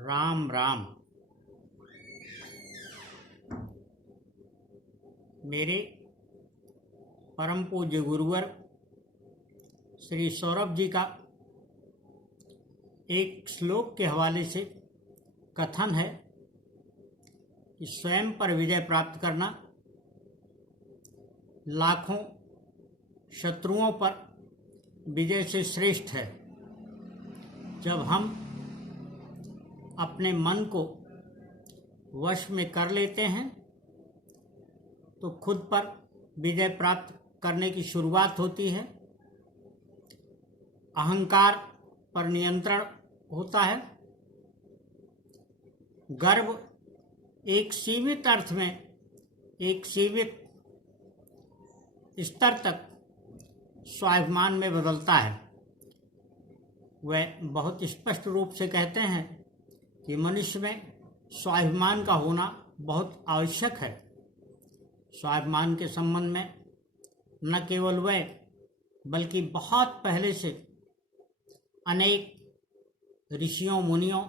राम राम। मेरे परम पूज्य गुरुवर श्री सौरभ जी का एक श्लोक के हवाले से कथन है कि स्वयं पर विजय प्राप्त करना लाखों शत्रुओं पर विजय से श्रेष्ठ है। जब हम अपने मन को वश में कर लेते हैं तो खुद पर विजय प्राप्त करने की शुरुआत होती है। अहंकार पर नियंत्रण होता है। गर्व एक सीमित अर्थ में, एक सीमित स्तर तक स्वाभिमान में बदलता है। वह बहुत स्पष्ट रूप से कहते हैं कि मनुष्य में स्वाभिमान का होना बहुत आवश्यक है। स्वाभिमान के संबंध में न केवल वह बल्कि बहुत पहले से अनेक ऋषियों, मुनियों,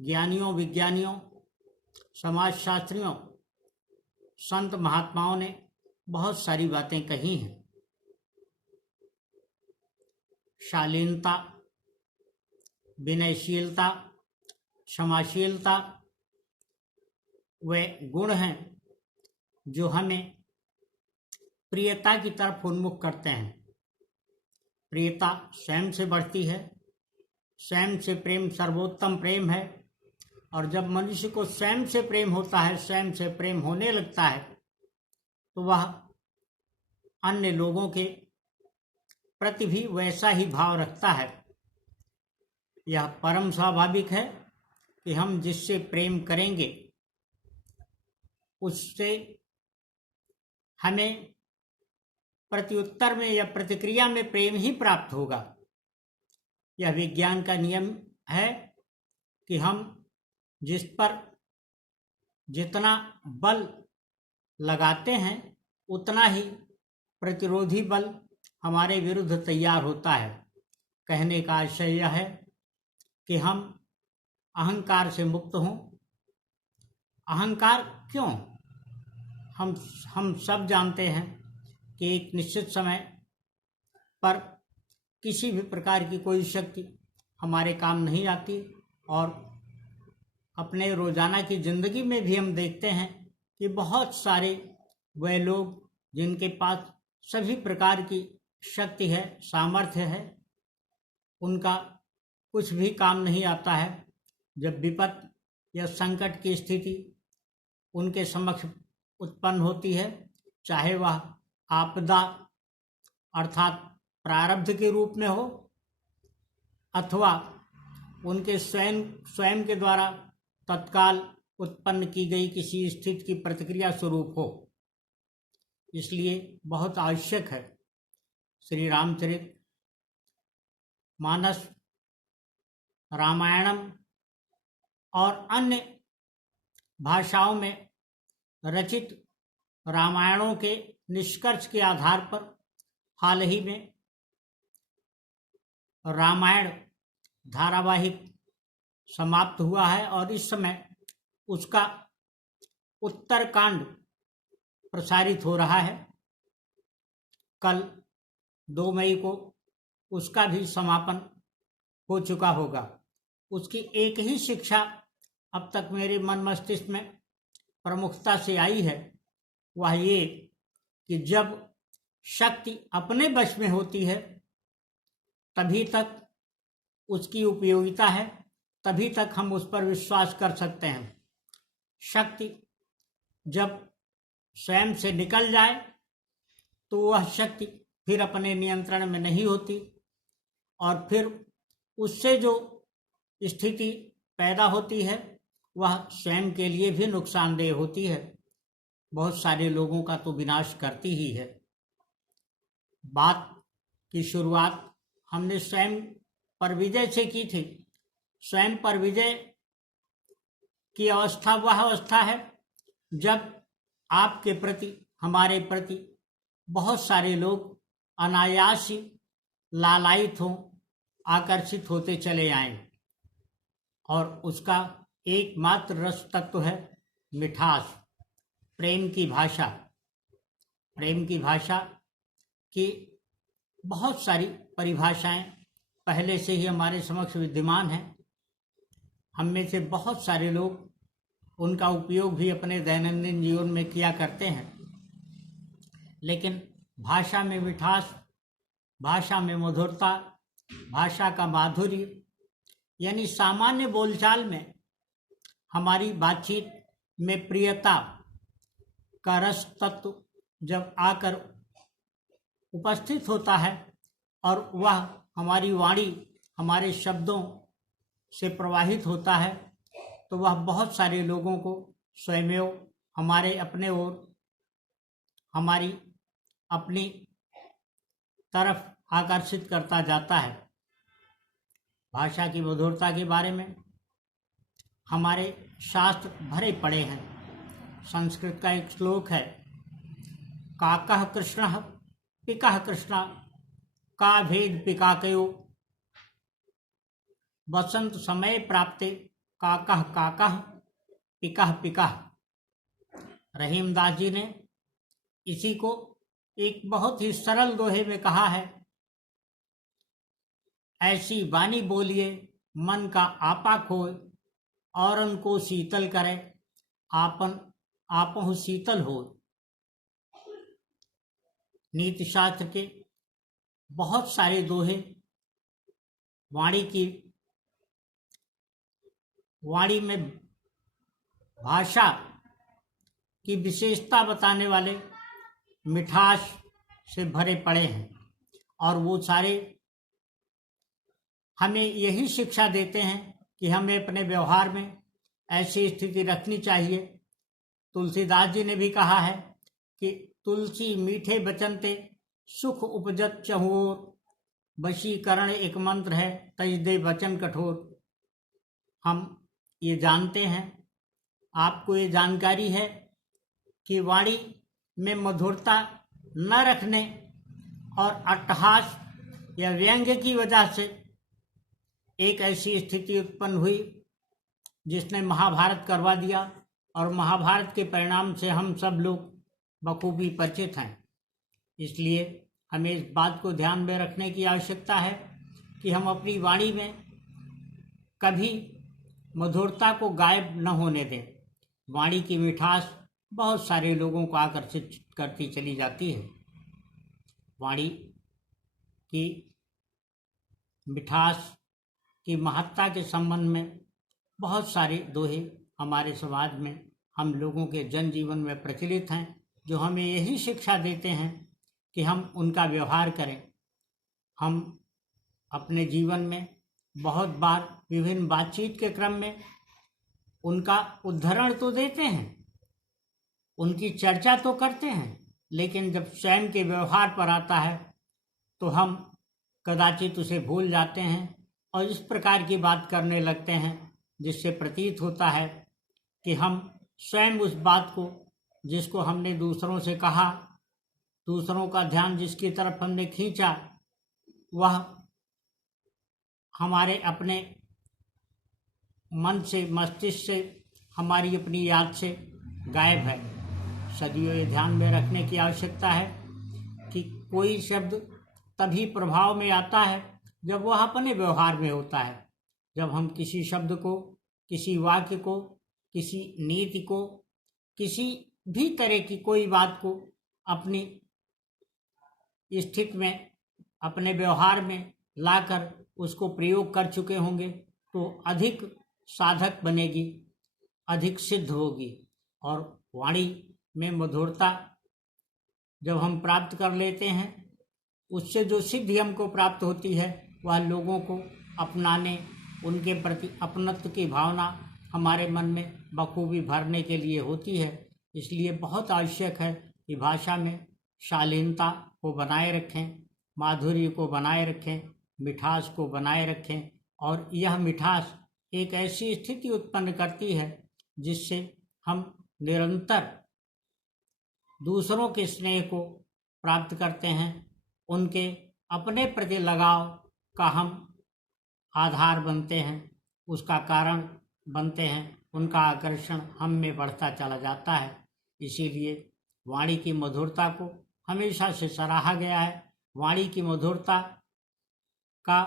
ज्ञानियों, विज्ञानियों, समाजशास्त्रियों, संत महात्माओं ने बहुत सारी बातें कही हैं। शालीनता, विनयशीलता, क्षमाशीलता वे गुण हैं जो हमें प्रियता की तरफ उन्मुख करते हैं। प्रियता स्वयं से बढ़ती है। स्वयं से प्रेम सर्वोत्तम प्रेम है। और जब मनुष्य को स्वयं से प्रेम होता है, स्वयं से प्रेम होने लगता है, तो वह अन्य लोगों के प्रति भी वैसा ही भाव रखता है। यह परम स्वाभाविक है कि हम जिससे प्रेम करेंगे उससे हमें प्रत्युत्तर में या प्रतिक्रिया में प्रेम ही प्राप्त होगा। यह विज्ञान का नियम है कि हम जिस पर जितना बल लगाते हैं उतना ही प्रतिरोधी बल हमारे विरुद्ध तैयार होता है। कहने का आशय यह है कि हम अहंकार से मुक्त हों। अहंकार क्यों? हम सब जानते हैं कि एक निश्चित समय पर किसी भी प्रकार की कोई शक्ति हमारे काम नहीं आती। और अपने रोजाना की जिंदगी में भी हम देखते हैं कि बहुत सारे वह लोग जिनके पास सभी प्रकार की शक्ति है, सामर्थ्य है, उनका कुछ भी काम नहीं आता है। जब विपत या संकट की स्थिति उनके समक्ष उत्पन्न होती है, चाहे वह आपदा अर्थात प्रारब्ध के रूप में हो अथवा उनके स्वयं के द्वारा तत्काल उत्पन्न की गई किसी स्थिति की प्रतिक्रिया स्वरूप हो। इसलिए बहुत आवश्यक है श्री रामचरित मानस, रामायणम और अन्य भाषाओं में रचित रामायणों के निष्कर्ष के आधार पर हाल ही में रामायण धारावाहिक समाप्त हुआ है और इस समय उसका उत्तरकांड प्रसारित हो रहा है। कल 2 मई को उसका भी समापन हो चुका होगा। उसकी एक ही शिक्षा अब तक मेरे मन मस्तिष्क में प्रमुखता से आई है, वह ये कि जब शक्ति अपने वश में होती है तभी तक उसकी उपयोगिता है, तभी तक हम उस पर विश्वास कर सकते हैं। शक्ति जब स्वयं से निकल जाए तो वह शक्ति फिर अपने नियंत्रण में नहीं होती और फिर उससे जो स्थिति पैदा होती है वह स्वयं के लिए भी नुकसानदेह होती है। बहुत सारे लोगों का तो विनाश करती ही है। बात की शुरुआत हमने स्वयं पर विजय से की थी। स्वयं पर विजय की अवस्था वह अवस्था है जब आपके प्रति, हमारे प्रति बहुत सारे लोग अनायास ही लालायित हों, आकर्षित होते चले आएं और उसका एकमात्र रस तत्व है मिठास, प्रेम की भाषा। प्रेम की भाषा की बहुत सारी परिभाषाएं पहले से ही हमारे समक्ष विद्यमान हैं। हम में से बहुत सारे लोग उनका उपयोग भी अपने दैनंदिन जीवन में किया करते हैं, लेकिन भाषा में मिठास, भाषा में मधुरता, भाषा का माधुर्य, यानी सामान्य बोलचाल में हमारी बातचीत में प्रियता का रस तत्व जब आकर उपस्थित होता है और वह हमारी वाणी, हमारे शब्दों से प्रवाहित होता है, तो वह बहुत सारे लोगों को स्वयमेव हमारे अपने ओर, हमारी अपनी तरफ आकर्षित करता जाता है। भाषा की मधुरता के बारे में हमारे शास्त्र भरे पड़े हैं। संस्कृत का एक श्लोक है, काकः कृष्णः पिकः कृष्ण का भेद पिकाकयो, बसंत समय प्राप्ते काकः काकः पिकः पिकः। रहीमदास जी ने इसी को एक बहुत ही सरल दोहे में कहा है, ऐसी वाणी बोलिए मन का आपा खोए, औरन को शीतल करे आपन आपहु शीतल हो। नीति शास्त्र के बहुत सारे दोहे वाणी में भाषा की विशेषता बताने वाले मिठास से भरे पड़े हैं, और वो सारे हमें यही शिक्षा देते हैं कि हमें अपने व्यवहार में ऐसी स्थिति रखनी चाहिए। तुलसीदास जी ने भी कहा है कि तुलसी मीठे बचन ते सुख उपजत चहुओर, वशीकरण एक मंत्र है तज दे वचन कठोर। हम ये जानते हैं, आपको ये जानकारी है कि वाणी में मधुरता न रखने और अट्टहास या व्यंग्य की वजह से एक ऐसी स्थिति उत्पन्न हुई जिसने महाभारत करवा दिया, और महाभारत के परिणाम से हम सब लोग बखूबी परिचित हैं। इसलिए हमें इस बात को ध्यान में रखने की आवश्यकता है कि हम अपनी वाणी में कभी मधुरता को गायब न होने दें। वाणी की मिठास बहुत सारे लोगों को आकर्षित करती चली जाती है। वाणी की मिठास की महत्ता के संबंध में बहुत सारे दोहे हमारे समाज में, हम लोगों के जनजीवन में प्रचलित हैं, जो हमें यही शिक्षा देते हैं कि हम उनका व्यवहार करें। हम अपने जीवन में बहुत बार विभिन्न बातचीत के क्रम में उनका उद्धरण तो देते हैं, उनकी चर्चा तो करते हैं, लेकिन जब स्वयं के व्यवहार पर आता है तो हम कदाचित उसे भूल जाते हैं और इस प्रकार की बात करने लगते हैं जिससे प्रतीत होता है कि हम स्वयं उस बात को, जिसको हमने दूसरों से कहा, दूसरों का ध्यान जिसकी तरफ हमने खींचा, वह हमारे अपने मन से, मस्तिष्क से, हमारी अपनी याद से गायब है। सदियों ये ध्यान में रखने की आवश्यकता है कि कोई शब्द तभी प्रभाव में आता है जब वह अपने व्यवहार में होता है। जब हम किसी शब्द को, किसी वाक्य को, किसी नीति को, किसी भी तरह की कोई बात को अपनी स्थिति में, अपने व्यवहार में लाकर उसको प्रयोग कर चुके होंगे तो अधिक साधक बनेगी, अधिक सिद्ध होगी। और वाणी में मधुरता जब हम प्राप्त कर लेते हैं, उससे जो सिद्धि हमको प्राप्त होती है वह लोगों को अपनाने, उनके प्रति अपनत्व की भावना हमारे मन में बखूबी भरने के लिए होती है। इसलिए बहुत आवश्यक है कि भाषा में शालीनता को बनाए रखें, माधुर्य को बनाए रखें, मिठास को बनाए रखें, और यह मिठास एक ऐसी स्थिति उत्पन्न करती है जिससे हम निरंतर दूसरों के स्नेह को प्राप्त करते हैं, उनके अपने प्रति लगाव का हम आधार बनते हैं। उसका कारण बनते हैं, उनका आकर्षण हम में बढ़ता चला जाता है। इसीलिए वाणी की मधुरता को हमेशा से सराहा गया है। वाणी की मधुरता का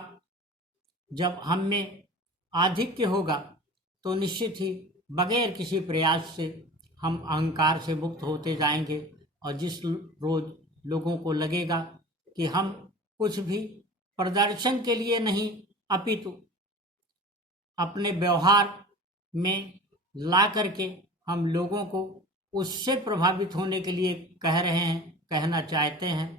जब हम में आधिक्य होगा तो निश्चित ही बगैर किसी प्रयास से हम अहंकार से मुक्त होते जाएंगे। और जिस रोज लोगों को लगेगा कि हम कुछ भी प्रदर्शन के लिए नहीं अपितु अपने व्यवहार में ला करके हम लोगों को उससे प्रभावित होने के लिए कह रहे हैं, कहना चाहते हैं,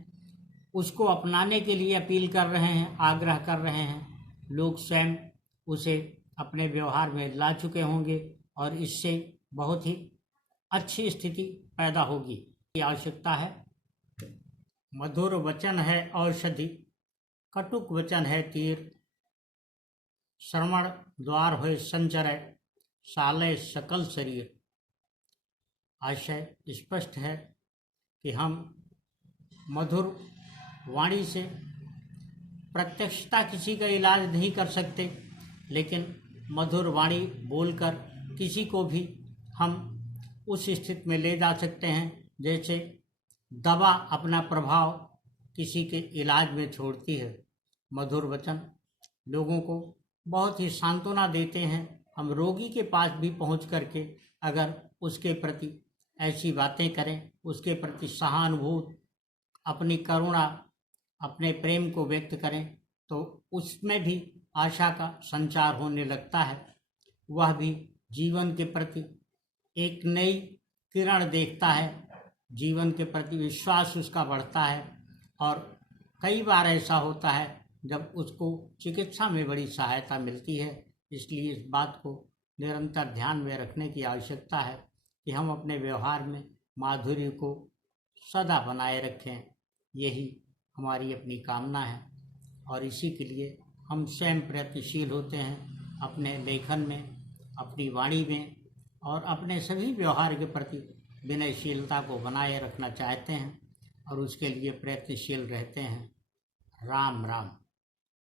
उसको अपनाने के लिए अपील कर रहे हैं, आग्रह कर रहे हैं, लोग स्वयं उसे अपने व्यवहार में ला चुके होंगे और इससे बहुत ही अच्छी स्थिति पैदा होगी। की आवश्यकता है। मधुर वचन है औषधि, कटुक वचन है तीर, श्रवण द्वार होय संचरय, सालय सकल शरीर। आशय स्पष्ट है कि हम मधुर वाणी से प्रत्यक्षता किसी का इलाज नहीं कर सकते, लेकिन मधुर वाणी बोलकर किसी को भी हम उस स्थिति में ले जा सकते हैं जैसे दवा अपना प्रभाव किसी के इलाज में छोड़ती है। मधुर वचन लोगों को बहुत ही सांत्वना देते हैं। हम रोगी के पास भी पहुंच करके अगर उसके प्रति ऐसी बातें करें, उसके प्रति सहानुभूति, अपनी करुणा, अपने प्रेम को व्यक्त करें तो उसमें भी आशा का संचार होने लगता है। वह भी जीवन के प्रति एक नई किरण देखता है, जीवन के प्रति विश्वास उसका बढ़ता है। और कई बार ऐसा होता है जब उसको चिकित्सा में बड़ी सहायता मिलती है। इसलिए इस बात को निरंतर ध्यान में रखने की आवश्यकता है कि हम अपने व्यवहार में माधुर्य को सदा बनाए रखें। यही हमारी अपनी कामना है और इसी के लिए हम स्वयं प्रयत्नशील होते हैं अपने लेखन में, अपनी वाणी में और अपने सभी व्यवहार के प्रति विनयशीलता को बनाए रखना चाहते हैं और उसके लिए प्रयत्नशील रहते हैं। राम राम।